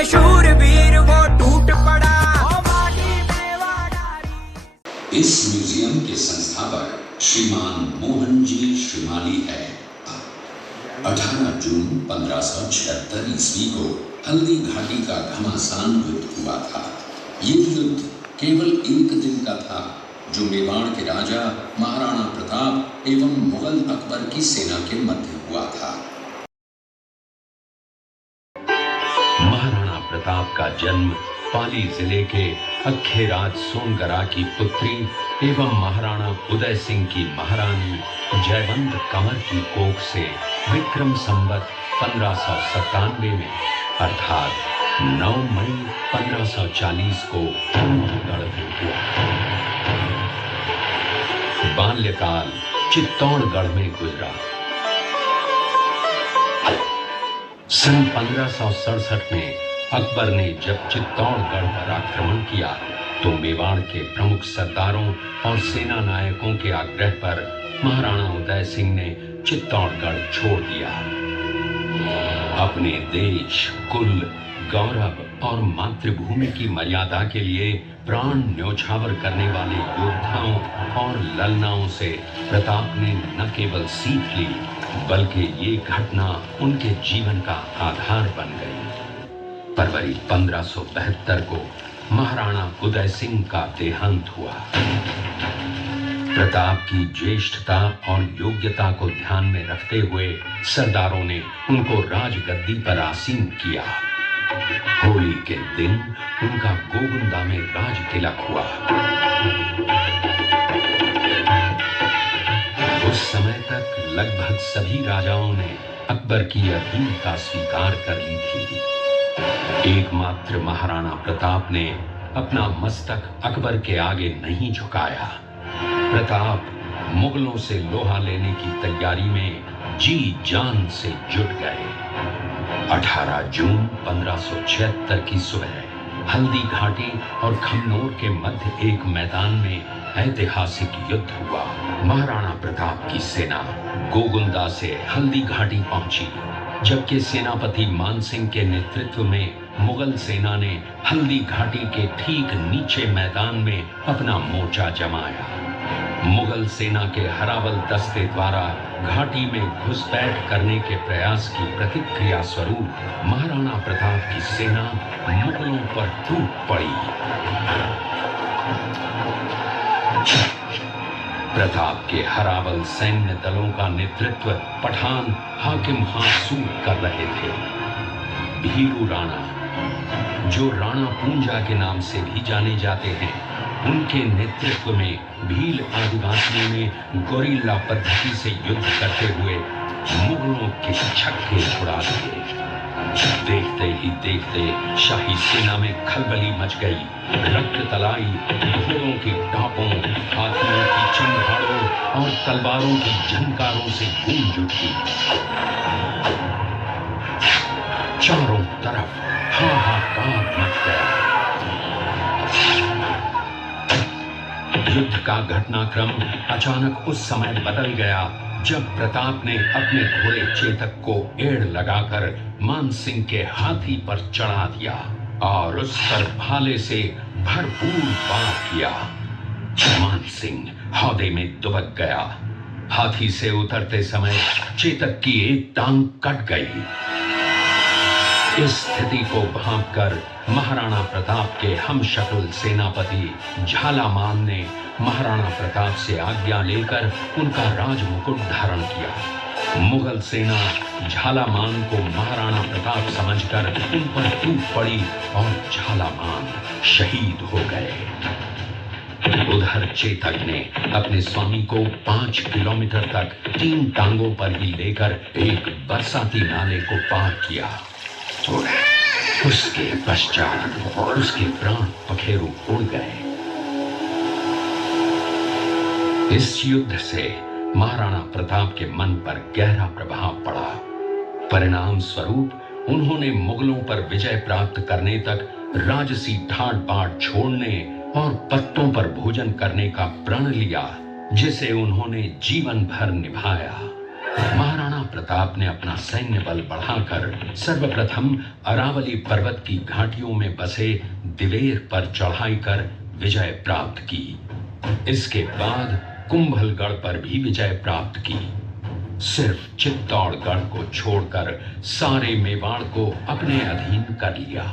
में शूरवीर वो टूट पड़ा, ओ माटी में वाडारी। इस म्यूजियम के संस्थापक श्रीमान मोहन जी श्रीमाली है। 18 जून 1576 ईस्वी को हल्दी घाटी का घमासान युद्ध हुआ था। ये युद्ध केवल एक दिन का था, जो मेवाड़ के राजा महाराणा प्रताप एवं मुगल अकबर की सेना के मध्य हुआ था। महाराणा प्रताप का जन्म पाली जिले के अखेराज सोनगरा की पुत्री एवं महाराणा उदय सिंह की महारानी जयवंत कंवर की कोख से विक्रम संवत 1597 में अर्थात 9 मई 1540 को चित्तौड़गढ़ में हुआ। बाल्यकाल चित्तौड़गढ़ में गुजरा। सन 1567 में अकबर ने जब चित्तौड़गढ़ पर आक्रमण किया तो मेवाड़ के प्रमुख सरदारों और सेना नायकों के आग्रह पर महाराणा उदय सिंह ने चित्तौड़गढ़ छोड़ दिया। अपने देश, कुल, गौरव और मातृभूमि की मर्यादा के लिए प्राण न्योछावर करने वाले योद्धाओं और ललनाओं से प्रताप ने न केवल सीख ली, बल्कि ये घटना उनके जीवन का आधार बन गई। फरवरी 1572 को महाराणा उदय सिंह का देहांत हुआ। प्रताप की ज्येष्ठता और योग्यता को ध्यान में रखते हुए सरदारों ने उनको राजगद्दी पर आसीन किया। होली के दिन उनका गोगुंदा में राज तिलक हुआ। उस समय तक लगभग सभी राजाओं ने अकबर की अधीनता स्वीकार कर ली थी। एकमात्र महाराणा प्रताप ने अपना मस्तक अकबर के आगे नहीं झुकाया। प्रताप मुगलों से लोहा लेने की तैयारी में जी जान से जुट गए। 18 जून 1576 की सुबह हल्दी घाटी और खमनोर के मध्य एक मैदान में ऐतिहासिक युद्ध हुआ। महाराणा प्रताप की सेना गोगुंदा से हल्दी घाटी पहुंची, जबकि सेनापति मानसिंह के नेतृत्व में मुगल सेना ने हल्दी घाटी के ठीक नीचे मैदान में अपना मोर्चा जमाया। मुगल सेना के हरावल दस्ते द्वारा घाटी में घुसपैठ करने के प्रयास की प्रतिक्रिया स्वरूप महाराणा प्रताप की सेना मुगलों पर टूट पड़ी। प्रताप के हरावल सैन्य दलों का नेतृत्व पठान हाकिम हासूर कर रहे थे। भीरू राणा, जो राणा पूंजा के नाम से भी जाने जाते हैं, उनके नेतृत्व में भील आदिवासियों ने गोरिल्ला पद्धति से युद्ध करते हुए मुगलों के छक्के छुड़ा दिए। देखते ही देखते शाही सेना में खलबली मच गई। रक्त तलाई घोड़ों की टापों, हाथियों की चिंगारों और तलवारों की झनकारों से गूंज उठी। चारों तरफ हाहाकार मच गया। युद्ध का घटनाक्रम अचानक उस समय बदल गया जब प्रताप ने अपने घोड़े चेतक को एड़ लगाकर मानसिंह के हाथी पर चढ़ा दिया और उस पर भाले से भरपूर वार किया। मानसिंह हौदे में दुबक गया। हाथी से उतरते समय चेतक की एक टांग कट गई। इस स्थिति को भांपकर महाराणा प्रताप के हमशक्ल सेनापति झालामान ने महाराणा प्रताप से आज्ञा लेकर उनका राजमुकुट धारण किया। मुगल सेना झालामान को महाराणा प्रताप समझकर उन पर टूट पड़ी और झालामान शहीद हो गए। उधर चेतक ने अपने स्वामी को 5 किलोमीटर तक 3 टांगों पर ही लेकर एक बरसाती नाले को पार किया। उसके पश्चात उसके प्राण पखेरु उड़ गए। इस युद्ध से महाराणा प्रताप के मन पर गहरा प्रभाव पड़ा। परिणाम स्वरूप उन्होंने मुगलों पर विजय प्राप्त करने तक राजसी ठाट बाट छोड़ने और पत्तों पर भोजन करने का प्रण लिया, जिसे उन्होंने जीवन भर निभाया। महाराणा प्रताप ने अपना सैन्य बल बढ़ाकर सर्वप्रथम अरावली पर्वत की घाटियों में बसे दिवेर पर चढ़ाई कर विजय प्राप्त की। इसके बाद कुंभलगढ़ पर भी विजय प्राप्त की। सिर्फ चित्तौड़गढ़ को छोड़कर सारे मेवाड़ को अपने अधीन कर लिया।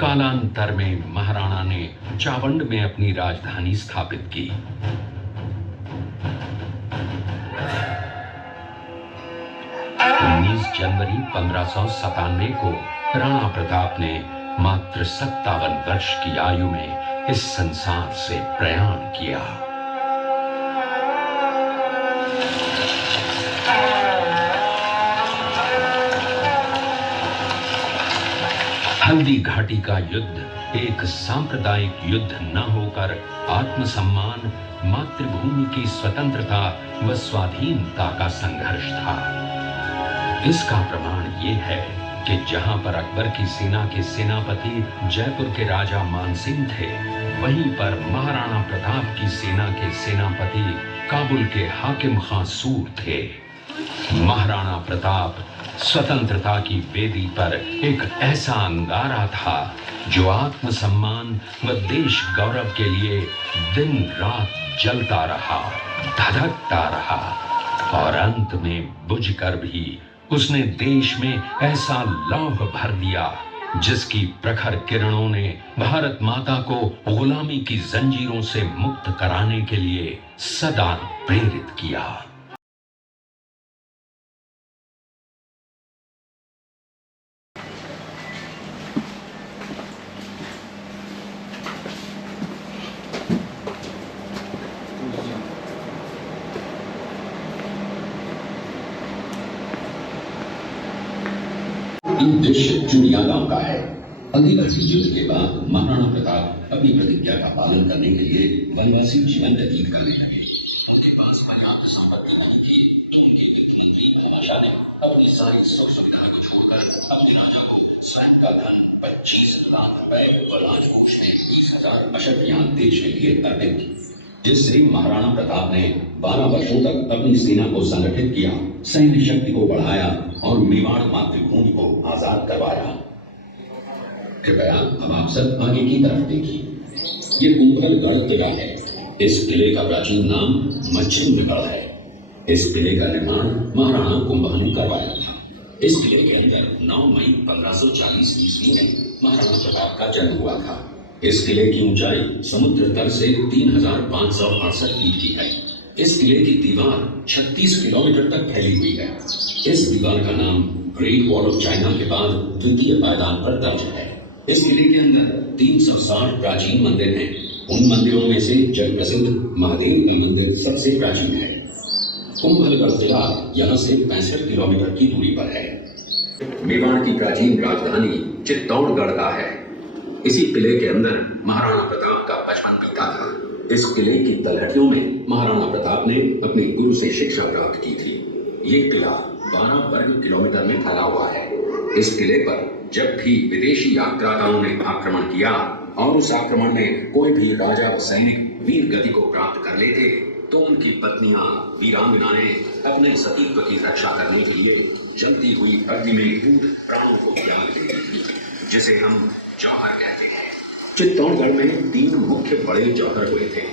कालांतर में महाराणा ने चावंड में अपनी राजधानी स्थापित की। 19 जनवरी 1597 को राणा प्रताप ने मात्र 57 वर्ष की आयु में इस संसार से प्रयाण किया। हल्दी घाटी का युद्ध एक सांप्रदायिक युद्ध न होकर आत्मसम्मान, मातृभूमि की स्वतंत्रता व स्वाधीनता का संघर्ष था। इसका प्रमाण ये है कि जहां पर अकबर की सेना के सेनापति जयपुर के राजा मानसिंह थे, वहीं पर महाराणा प्रताप की सेना के सेनापति काबुल के हाकिम खां सूर थे। महाराणा प्रताप स्वतंत्रता की वेदी पर एक ऐसा अंगारा था जो आत्मसम्मान व देश गौरव के लिए दिन रात जलता रहा, धधकता रहा और अंत में बुझकर भी उसने देश में ऐसा लौह भर दिया जिसकी प्रखर किरणों ने भारत माता को गुलामी की जंजीरों से मुक्त कराने के लिए सदा प्रेरित किया। दृश्य चुड़िया गांव का है। हल्दीघाटी युद्ध के बाद महाराणा प्रताप अपनी प्रतिज्ञा का पालन करने के लिए वनवासी जीवन व्यतीत करने लगे। उनके पास पर्याप्त संपत्ति नहीं थी। उनके वित्तमंत्री भामाशाह ने अपनी सारी सुख सुविधा को छोड़कर अपने राजा को स्वयं का धन 25 लाख रुपए और राजकोष में 30,000 अशर्फियां देश के लिए अर्पित की, जिससे महाराणा प्रताप ने 12 वर्षों तक अपनी सेना को संगठित किया, सैन्य शक्ति को बढ़ाया और मेवाड़ मातृभूमि को आजाद करवाया। कृपया अब आप सब आगे की तरफ देखिए। ये कुंभलगढ़ किला है। इस किले का प्राचीन नाम मच्छिंद्रगढ़ है। इस किले का निर्माण महाराणा कुंभा ने करवाया था। इस किले के अंदर 9 मई 1540 ईस्वी में महाराणा प्रताप का जन्म हुआ था। इस किले की ऊंचाई समुद्र तल से 3568 फीट की है। इस किले की दीवार 36 किलोमीटर तक फैली हुई है। इस दीवार का नाम ग्रेट वॉल ऑफ चाइना के बाद द्वितीय पायदान पर दर्ज है। इस किले के अंदर 360 प्राचीन मंदिर हैं। उन मंदिरों में से जग प्रसिद्ध महादेव का मंदिर सबसे प्राचीन है। कुंभलगढ़ किला यहाँ से 65 किलोमीटर की दूरी पर है। मेवाड़ की प्राचीन राजधानी चित्तौड़गढ़ का है। इसी किले के अंदर महाराणा प्रताप का बचपन बीता था। इस किले की तलहटियों में महाराणा प्रताप ने अपने गुरु से शिक्षा प्राप्त की थी। ये किला 12 वर्ग किलोमीटर में फैला हुआ है। इस किले पर जब भी विदेशी यात्राओं ने आक्रमण किया और उस आक्रमण में कोई भी राजा व सैनिक वीर गति को प्राप्त कर लेते, तो उनकी पत्नियां वीरांगनाएं अपने सतीत्व की रक्षा करने के लिए जलती हुई अग्नि में कूद प्राणों को त्याग देती थी, जिसे हम जौहर कहते हैं। चित्तौड़गढ़ में 3 मुख्य बड़े जौहर हुए थे।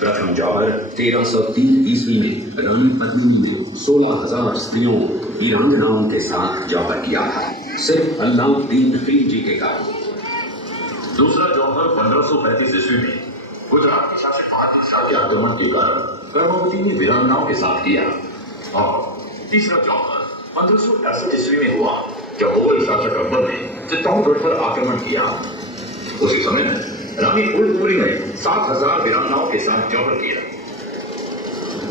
प्रथम जौहर 1303 ईस्वी में रानी पद्मिनी ने 16,000 स्त्रियों वीरांगनाओं के साथ जौहर किया था, सिर्फ अल्लाउद्दीन खिलजी के कारण। दूसरा जौहर 1535 ईस्वी में गुजरात के शासक के आक्रमण के कारण कर्मवती ने वीरांगनाओं के साथ किया। और तीसरा जौहर 1568 ईस्वी में हुआ, जब मुगल शासक अकबर ने चित्तौड़गढ़ पर आक्रमण किया। उसी समय रानी फूलपुरी ने 7,000 वीरांगनाओं के साथ जौहर किया।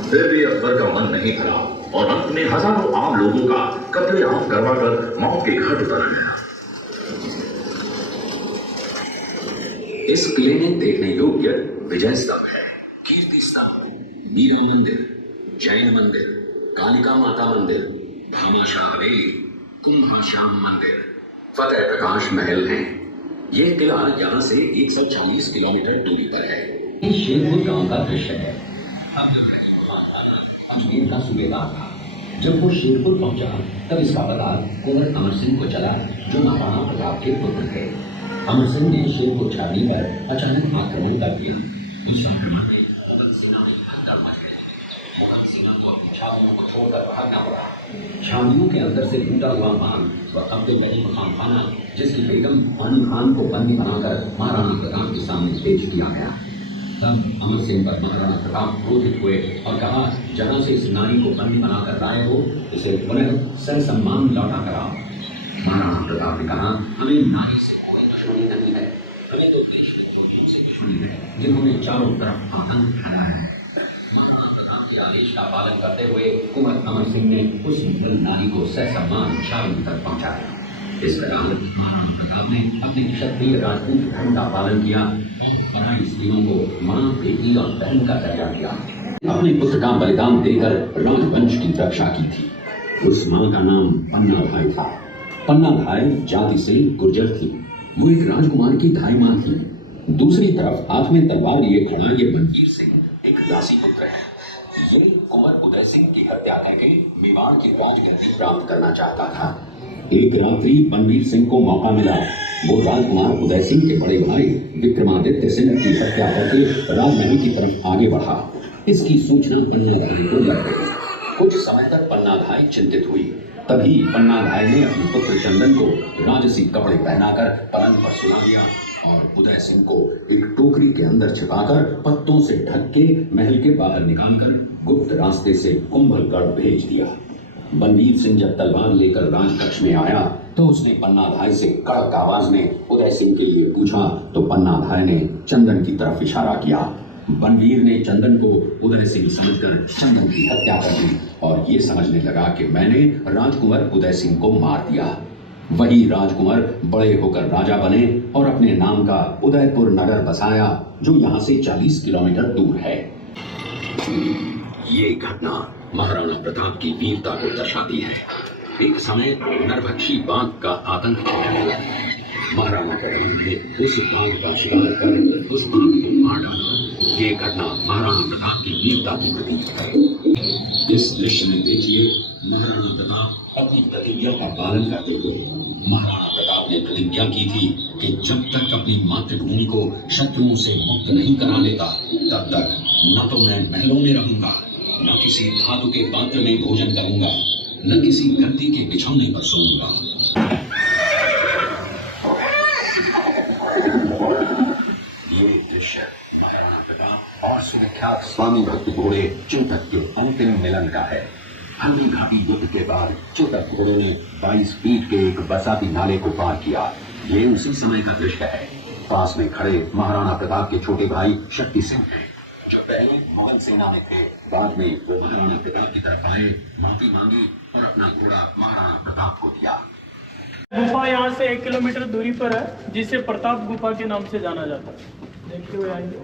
फिर भी अकबर का मन नहीं भरा और अंत में हजारों आम लोगों का कत्लेआम करवाकर मौत के घाट उतारा गया। इस किले में देखने योग्य विजय स्तंभ है, कीर्ति स्तंभ, मीरा मंदिर, जैन मंदिर, कालिका माता मंदिर, भामाशाह हवेली, कुंभा श्याम मंदिर, फतेह प्रकाश महल हैं। यह किला यहाँ से 140 किलोमीटर दूरी पर है। शेरपुर गांव का दृश्य है। अजमेर का सूबेदार था। जब वो शेरपुर पहुंचा तब इसका पता कुंवर अमर सिंह को चला, जो महाराणा प्रताप के पुत्र थे। अमर सिंह ने शेरपुर छावनी पर अचानक आक्रमण कर दिया। इस आक्रमण में मुगल सेना में हलचल मच गई। मुगल सेना को अपनी छावनियों को छोड़कर भागना पड़ा। छावनियों के अंदर से लूटा हुआ माल व अब्दुल करीम खान खाना, जिसकी बेगम पानी खान को बंदी बनाकर महाराणा प्रताप के सामने पेश किया गया। तब अमर सिंह पर महाराणा प्रताप क्रोधित हुए और कहा, जहां से इस नारी को बंदी बनाकर लाए हो, उसे पुनः सर सम्मान लौटा कराओ। महाराणा प्रताप ने कहा, हमें नारी से कोई दुश्मनी नहीं है, हमें तो देश में जोगियों से दुश्मनी है, जिन्होंने चारों तरफ आतंक फैलाया है। महाराणा प्रताप के आदेश का पालन करते हुए कुंवर अमर सिंह ने उस नारी को ससम्मान छावनी तक पहुंचाया। इस दौरान महाराणा प्रताप ने अपने क्षत्रिय राजपूत धर्म का पालन किया और पराई स्त्रियों को मां, बेटी और बहन का दर्जा दिया। अपने पुत्र का बलिदान देकर राजवंश की रक्षा की थी। उस मां का नाम पन्ना भाई था। पन्ना भाई जाति से गुर्जर थी। वो एक राजकुमार की धाई मां थी। दूसरी तरफ हाथ में तलवार लिए खड़ा ये बनवीर सिंह एक दासी पुत्र है। ये कुंवर उदय सिंह की हत्या करके मेवाड़ की राजगद्दी प्राप्त करना चाहता था। एक रात्रि बनवीर सिंह को मौका मिला। वो राजकुमार उदय सिंह के बड़े भाई विक्रमादित्य सिंह की हत्या करके राजमहल की तरफ आगे बढ़ा। इसकी सूचना पन्ना भाई को लग गई। कुछ समय तक पन्ना भाई चिंतित हुई। तभी पन्ना भाई ने अपने पुत्र चंदन को राजसी कपड़े पहनाकर पलंग पर सुला दिया और उदय सिंह को एक टोकरी के अंदर छिपाकर पत्तों से ढक के महल के बाहर निकालकर गुप्त रास्ते से कुंभलगढ़ भेज दिया। बनवीर सिंह जब तलवार लेकर राजकक्ष में आया तो उसने पन्ना भाई से कड़क आवाज में उदय सिंह के लिए पूछा, तो पन्ना भाई ने चंदन की तरफ इशारा किया। बनवीर ने चंदन को उदय सिंह समझकर चंदन की हत्या कर दी और ये समझने लगा कि मैंने राजकुंवर उदय सिंह को मार दिया। वही राजकुमार बड़े होकर राजा बने और अपने नाम का उदयपुर नगर बसाया, जो यहाँ से 40 किलोमीटर दूर है। ये घटना महाराणा प्रताप की वीरता को दर्शाती है। एक समय नरभक्षी बाघ का आतंक था। महाराणा प्रताप ने उस बाघ का शिकार कर उस बाघ को मार डाला। ये घटना महाराणा प्रताप की वीरता की प्रतीक है। इस दृश्य में देखिए, महाराणा प्रताप अपनी प्रतिज्ञा का पालन करते हुए। महाराणा प्रताप ने प्रतिज्ञा की थी कि जब तक अपनी मातृभूमि को शत्रुओं से मुक्त नहीं करा लेता, तब तक न तो मैं महलों में रहूंगा, न किसी धातु के पात्र में भोजन करूंगा, न किसी गद्दी के बिछौने पर सोऊंगा। ये दृश्य महाराणा प्रताप और सुविख्यात स्वामी भक्त घोड़े चोटक के अंतिम मिलन का है। हल्दी घाटी युद्ध के बाद चोटक घोड़े ने 22 फीट के एक बरसाती नाले को पार किया। ये उसी समय का दृश्य है। पास में खड़े महाराणा प्रताप के छोटे भाई शक्ति सिंह हैं, जो पहले मुगल सेना में थे। बाद में वो महाराणा प्रताप की तरफ आए, माफी मांगी और अपना घोड़ा महाराणा प्रताप को दिया। गुफा यहाँ से 1 किलोमीटर दूरी पर है, जिसे प्रताप गुफा के नाम से जाना जाता है। देखते हुए आएंगे।